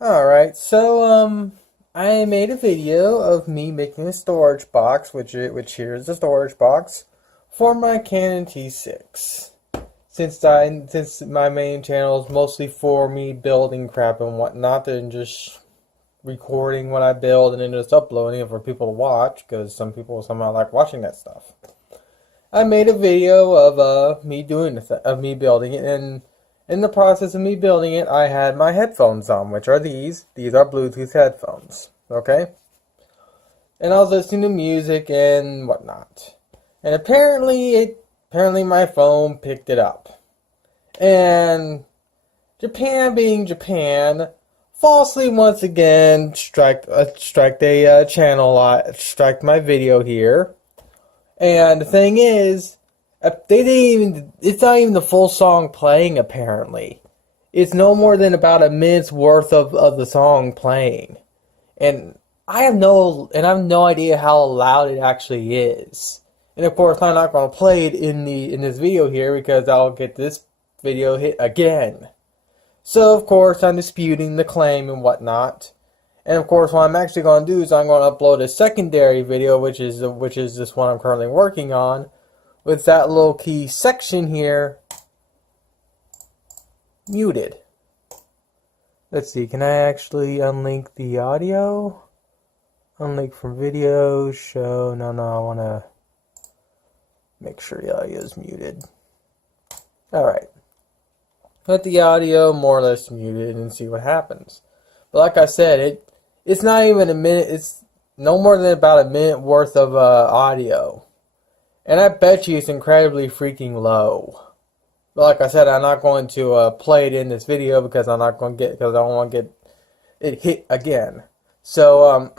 Alright, so I made a video of me making a storage box, which here is the storage box, for my Canon T6. Since my main channel is mostly for me building crap and whatnot, than just recording what I build and then just uploading it for people to watch, because some people somehow like watching that stuff. I made a video of me me building it, and in the process of me building it, I had my headphones on, which are these. These are Bluetooth headphones, okay? And I was listening to music and whatnot. And apparently my phone picked it up. And Japan being Japan, falsely once again striked a striked my video here. And the thing is, they didn't even, it's not even the full song playing apparently. It's no more than about a minute's worth of the song playing. And I have no idea how loud it actually is. And of course I'm not gonna play it in this video here because I'll get this video hit again. So of course I'm disputing the claim and whatnot. And of course, what I'm actually going to do is I'm going to upload a secondary video, which is this one I'm currently working on, with that little key section here muted. Let's see, can I actually unlink the audio? Unlink from video, show, no, I want to make sure the audio is muted. Alright. Let the audio more or less muted and see what happens. But like I said, it's not even a minute, it's no more than about a minute worth of audio. And I bet you it's incredibly freaking low. But like I said, I'm not going to play it in this video because I don't want to get it hit again. So,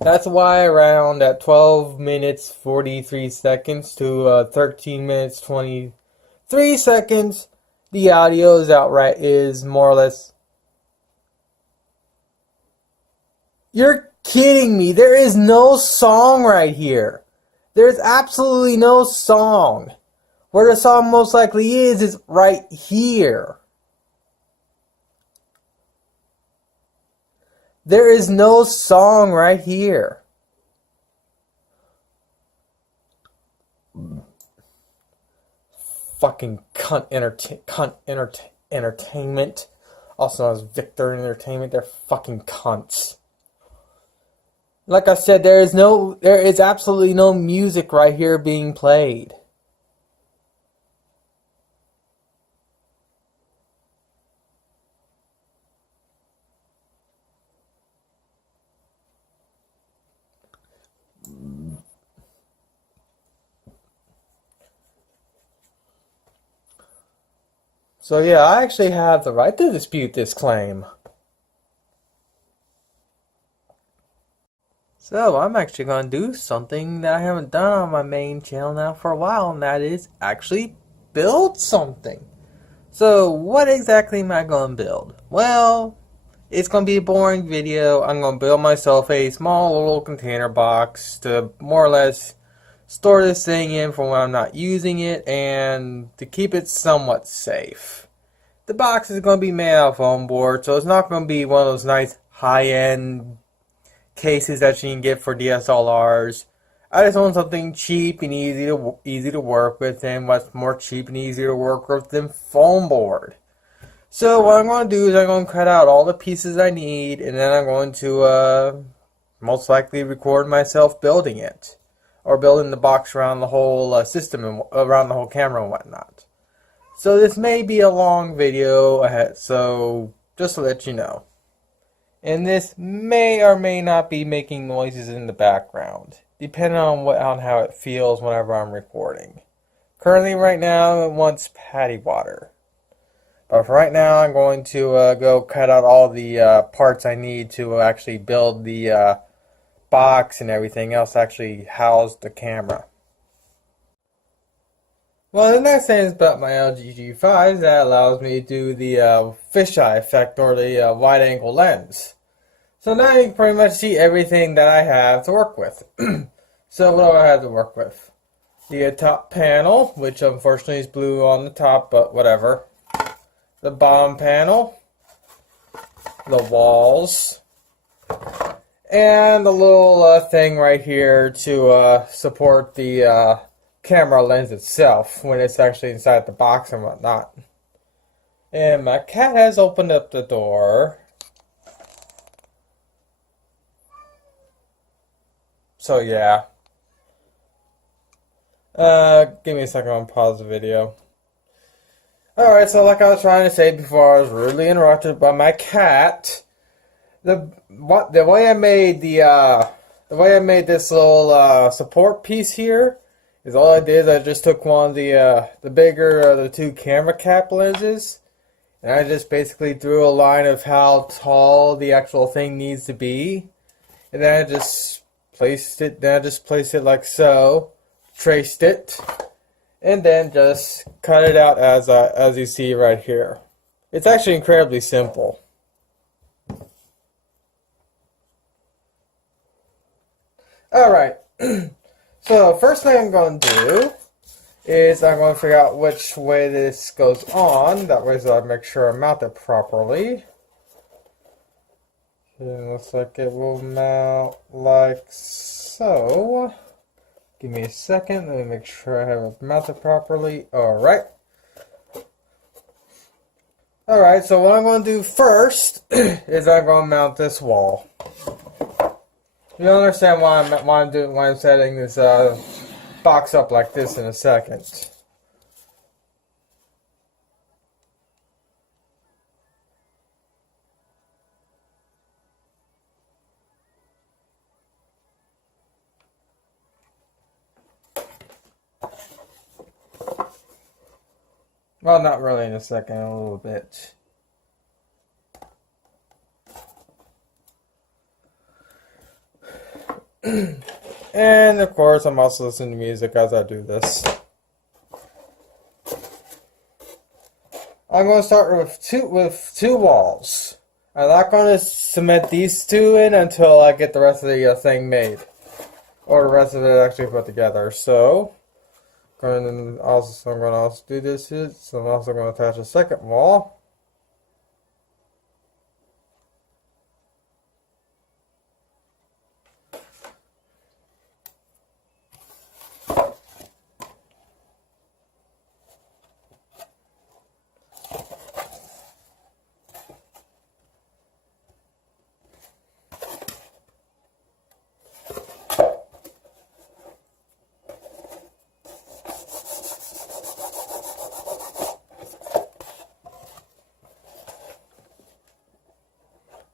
that's why around at 12 minutes 43 seconds to 13 minutes 23 seconds, the audio is more or less. You're kidding me. There is no song right here. There's absolutely no song. Where the song most likely is right here. There is no song right here. Fucking cunt entertainment. Also known as Victor Entertainment. They're fucking cunts. Like I said, there is absolutely no music right here being played. So yeah, I actually have the right to dispute this claim. So I'm actually going to do something that I haven't done on my main channel now for a while, and that is actually build something. So what exactly am I going to build? Well, it's going to be a boring video. I'm going to build myself a small little container box to more or less store this thing in for when I'm not using it and to keep it somewhat safe. The box is going to be made out of foam board, so it's not going to be one of those nice high-end cases that you can get for DSLRs. I just want something cheap and easy to work with, and what's more cheap and easier to work with than foam board. So what I'm going to do is I'm going to cut out all the pieces I need, and then I'm going to most likely record myself building it, or building the box around the whole system and around the whole camera and whatnot. So this may be a long video ahead, so just to let you know. And this may or may not be making noises in the background, depending on how it feels whenever I'm recording. Currently, right now, it wants patty water. But for right now, I'm going to go cut out all the parts I need to actually build the box and everything else to actually house the camera. Well, the next thing is about my LG G5 that allows me to do the fisheye effect, or the wide angle lens. So now you can pretty much see everything that I have to work with. So what do I have to work with? The top panel, which unfortunately is blue on the top, but whatever. The bottom panel, the walls, and the little thing right here to support the camera lens itself when it's actually inside the box and whatnot. And my cat has opened up the door. So yeah. Give me a second, I'll pause the video. Alright, so like I was trying to say before, I was rudely interrupted by my cat. The way I made this little support piece here is all I did is I just took one of the bigger of the two camera cap lenses, and I just basically drew a line of how tall the actual thing needs to be, and then I just placed it. Then I just placed it like so, traced it, and then just cut it out as you see right here. It's actually incredibly simple. Alright, so first thing I'm going to do is I'm going to figure out which way this goes on. That way so I make sure I mount it properly. It looks like it will mount like so. Give me a second, let me make sure I have it mounted properly. Alright. Alright, so what I'm going to do first is I'm going to mount this wall. You'll understand why I'm setting this box up like this in a second. Well, not really in a second, a little bit. And of course, I'm also listening to music as I do this. I'm going to start with two walls. I'm not going to cement these two in until I get the rest of the thing made, or the rest of it actually put together. So, I'm going to also do this. So I'm also going to attach a second wall.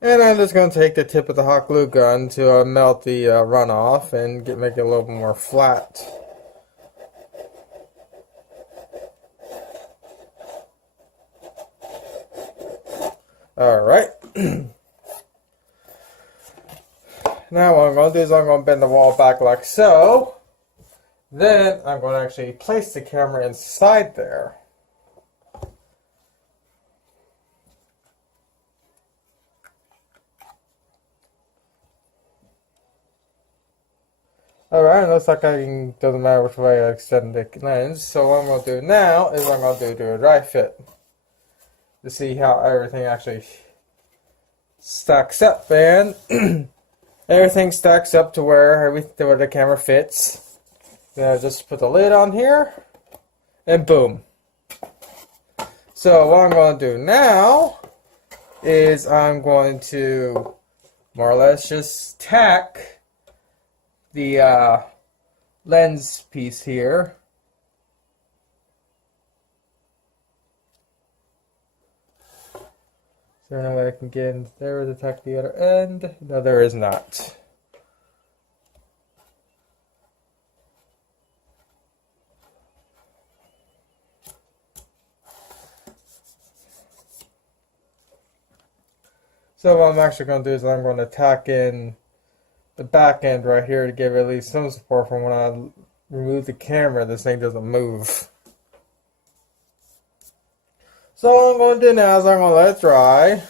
And I'm just going to take the tip of the hot glue gun to melt the runoff and make it a little more flat. Alright. Now what I'm going to do is I'm going to bend the wall back like so. Then I'm going to actually place the camera inside there. Alright, it looks like doesn't matter which way I extend the lens. So what I'm going to do now is I'm going to do a dry fit to see how everything actually stacks up. And everything stacks up to where the camera fits. Then I just put the lid on here, and boom. So what I'm going to do now is I'm going to more or less just tack the lens piece here. Is there no way I can get in there to tack the other end? No, there is not. So what I'm actually going to do is I'm going to tack in the back end right here to give at least some support from when I remove the camera, this thing doesn't move. So what I'm going to do now is I'm going to let it dry,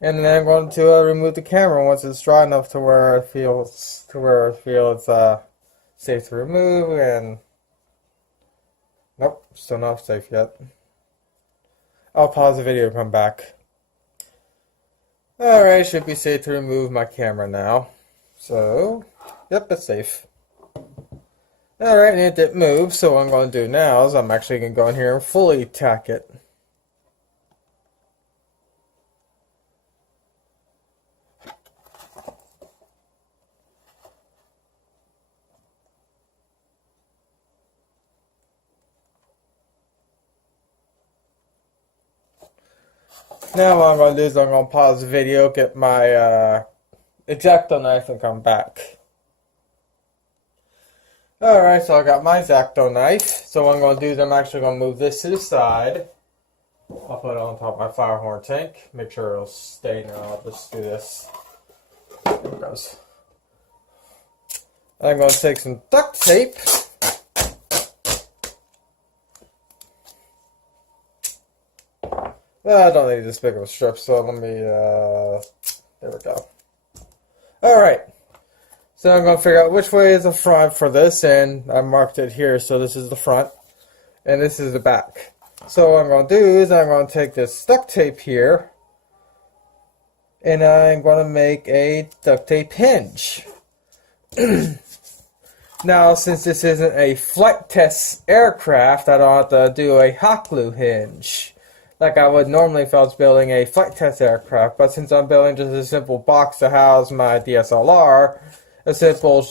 and then I'm going to remove the camera once it's dry enough to where I feel it's safe to remove. And nope, still not safe yet. I'll pause the video and come back. Alright, should be safe to remove my camera now. So, yep, it's safe. Alright, and it didn't move, so what I'm going to do now is I'm actually going to go in here and fully tack it. Now what I'm going to do is I'm going to pause the video, get my X-Acto knife and come back. Alright, so I got my X-Acto knife. So what I'm going to do is I'm actually going to move this to the side. I'll put it on top of my fire horn tank. Make sure it'll stay now. I'll just do this. There it goes. I'm going to take some duct tape. I don't need this big of a strip, so let me, there we go. Alright, so I'm going to figure out which way is the front for this, and I marked it here, so this is the front, and this is the back. So what I'm going to do is I'm going to take this duct tape here, and I'm going to make a duct tape hinge. Now, since this isn't a flight test aircraft, I don't have to do a hot glue hinge like I would normally if I was building a flight test aircraft. But since I'm building just a simple box to house my DSLR, a simple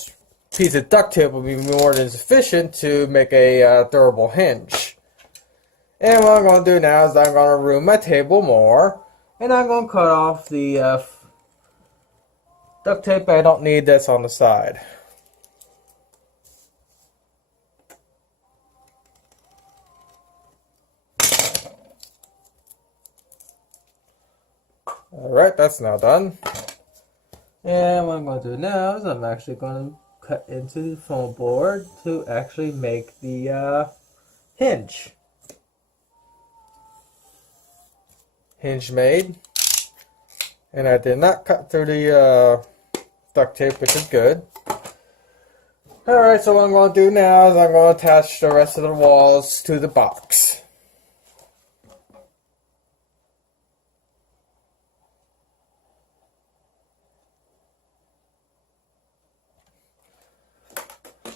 piece of duct tape will be more than sufficient to make a durable hinge. And what I'm going to do now is I'm going to room my table more, and I'm going to cut off the duct tape I don't need that's on the side. Alright, that's now done. And what I'm going to do now is I'm actually going to cut into the foam board to actually make the hinge. Hinge made. And I did not cut through the duct tape, which is good. Alright, so what I'm going to do now is I'm going to attach the rest of the walls to the box.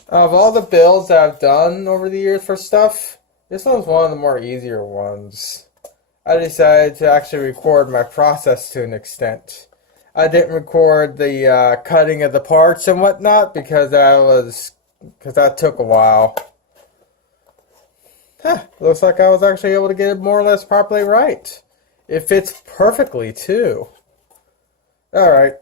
Of all the builds that I've done over the years for stuff, this one's one of the more easier ones. I decided to actually record my process to an extent. I didn't record the cutting of the parts and whatnot because that took a while. Looks like I was actually able to get it more or less properly right. It fits perfectly too. Alright.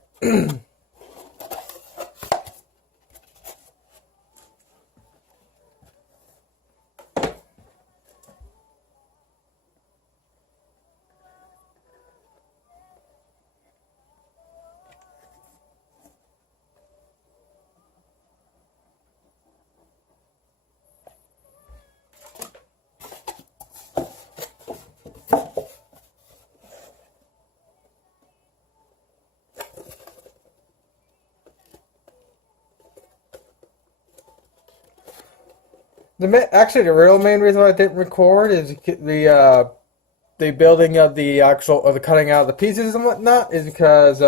Actually, the real main reason why I didn't record is the building of the cutting out of the pieces and whatnot is because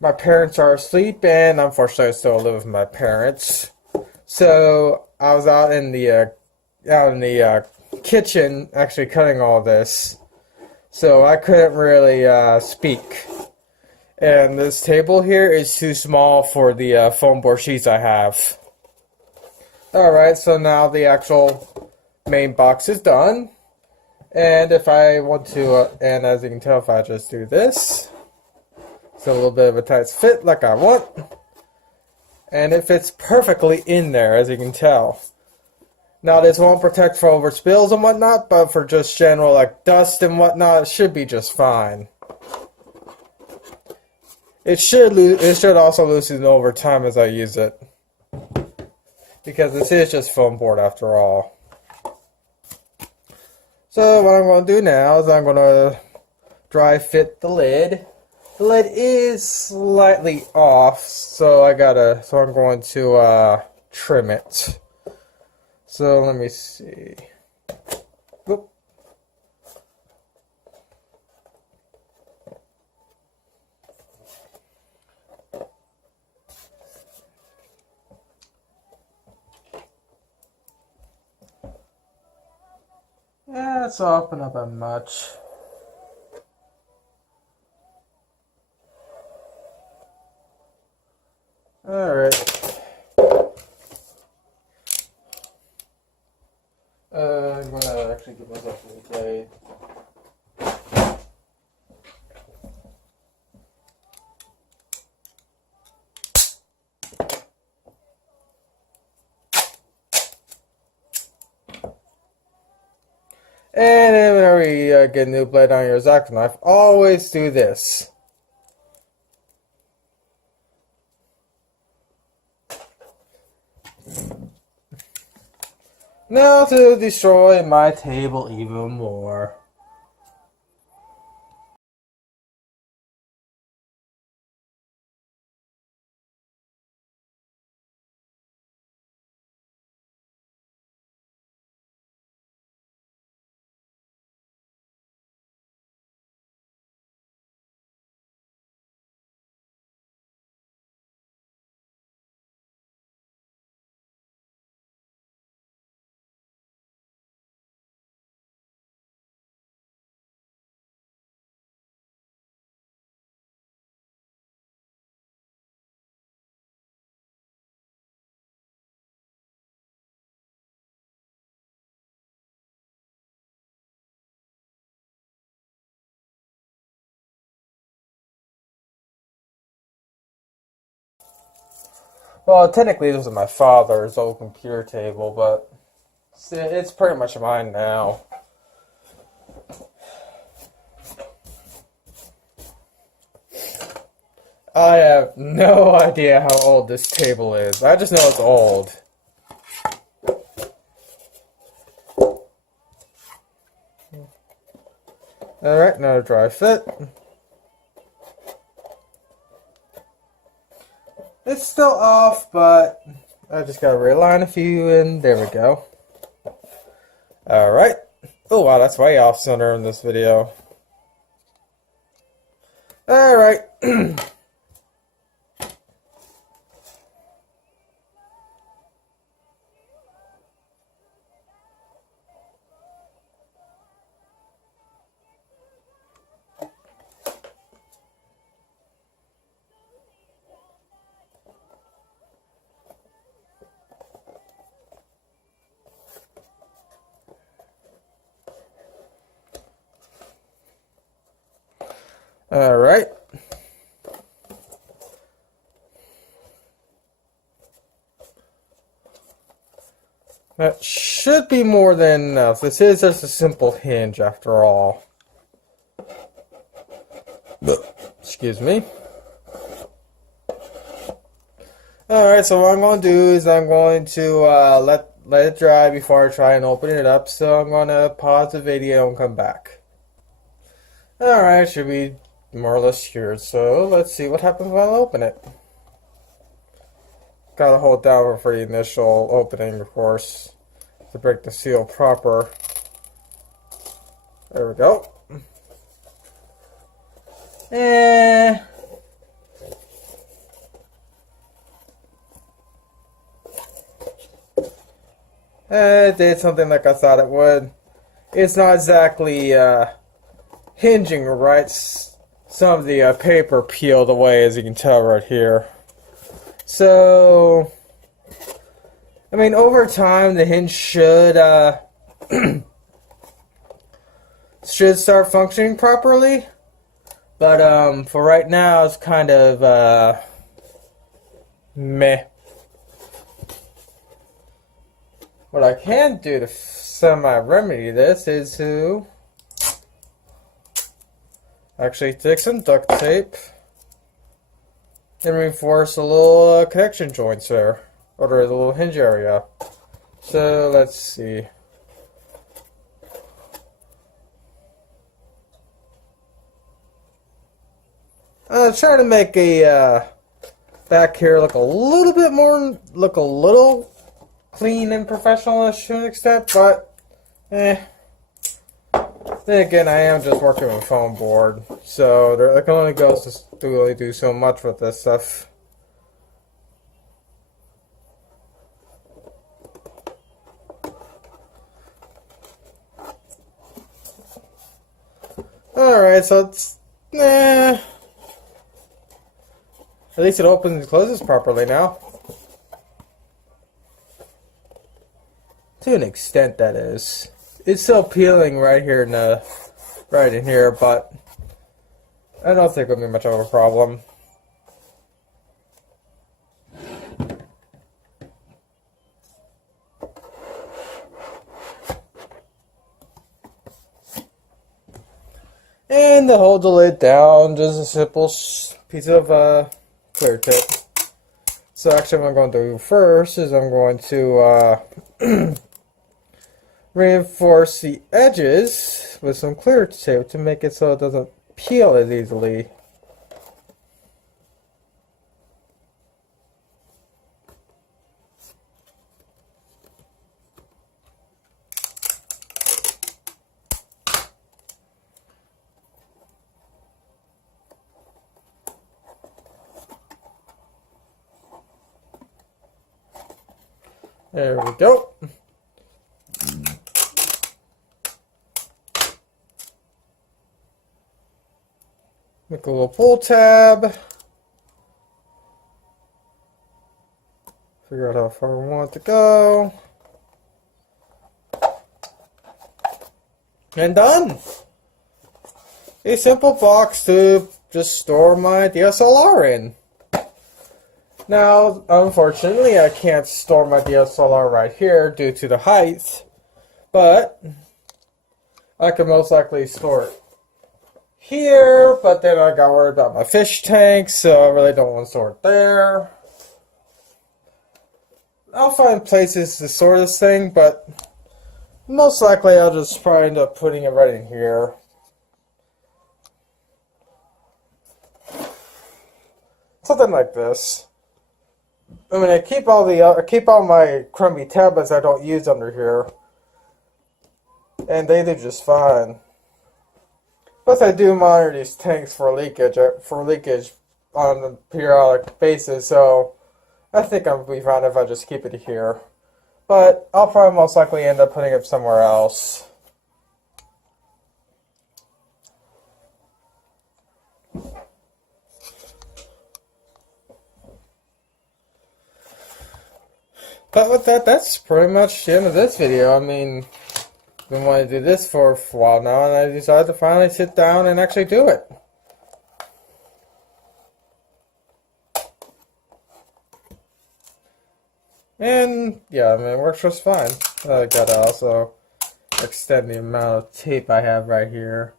my parents are asleep and unfortunately I still live with my parents. So I was out in the kitchen actually cutting all this, so I couldn't really speak. And this table here is too small for the foam board sheets I have. Alright, so now the actual main box is done. And if I want to, and as you can tell, if I just do this, it's a little bit of a tight fit like I want. And it fits perfectly in there, as you can tell. Now this won't protect for over spills and whatnot, but for just general like dust and whatnot, it should be just fine. It should also loosen over time as I use it. Because this is just foam board after all. So what I'm going to do now is I'm going to dry fit the lid. The lid is slightly off, so I'm going to trim it. So let me see. Whoop. Let's open up a much. Alright. I'm gonna actually give myself a play. And then whenever you get a new blade on your X-Acto knife, always do this. Now to destroy my table even more. Well, technically this was my father's old computer table, but it's pretty much mine now. I have no idea how old this table is. I just know it's old. Alright, now dry fit. It's still off, but I just gotta realign a few, and there we go. Alright. Oh wow, that's way off center in this video. Alright. Alright. That should be more than enough. This is just a simple hinge after all. Excuse me. Alright, so what I'm going to do is I'm going to let it dry before I try and open it up. So I'm going to pause the video and come back. Alright, should be more or less cured. So let's see what happens when I open it. Gotta hold down for the initial opening, of course, to break the seal proper. There we go. It did something like I thought it would. It's not exactly hinging right. Some of the paper peeled away, as you can tell right here. So, I mean, over time, the hinge should should start functioning properly. But for right now, it's kind of meh. What I can do to semi-remedy this is to actually take some duct tape and reinforce a little connection joints there, or the little hinge area. So let's see. I'm trying to make a back here look a little bit more, look a little clean and professional-ish to an extent, but then again, I am just working with a foam board, so I can only go to really do so much with this stuff. alright, so it's... Nah. At least it opens and closes properly now. To an extent, that is. It's still peeling right here in the... right in here, but... I don't think it'll be much of a problem. And to hold the lid down, just a simple piece of clear tip. So actually what I'm going to do first is I'm going to reinforce the edges with some clear tape to make it so it doesn't peel as easily. There we go. Make a little pull tab. Figure out how far we want it to go. And done. A simple box to just store my DSLR in. Now, unfortunately, I can't store my DSLR right here due to the height, but I can most likely store it here, but then I got worried about my fish tank, so I really don't want to store it there. I'll find places to store this thing, but most likely I'll just probably end up putting it right in here. Something like this. I mean, I keep all my crummy tablets I don't use under here, and they do just fine. Plus, I do monitor these tanks for leakage on a periodic basis, so I think I'll be fine if I just keep it here. But I'll probably most likely end up putting it somewhere else. But with that, that's pretty much the end of this video. I mean, I've been wanting to do this for a while now, and I decided to finally sit down and actually do it. And, yeah, I mean, it works just fine. I gotta also extend the amount of tape I have right here.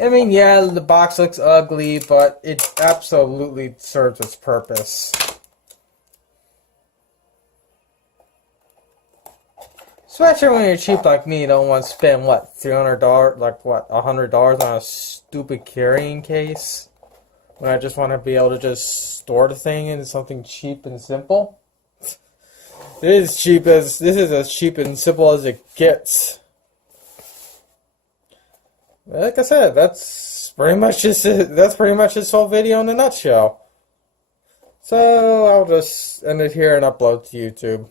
I mean, yeah, the box looks ugly, but it absolutely serves its purpose. Especially when you're cheap like me, you don't want to spend, what, $300, like, what, $100 on a stupid carrying case? When I just want to be able to just store the thing in something cheap and simple? This is as cheap and simple as it gets. Like I said, that's pretty much just this whole video in a nutshell. So I'll just end it here and upload to YouTube.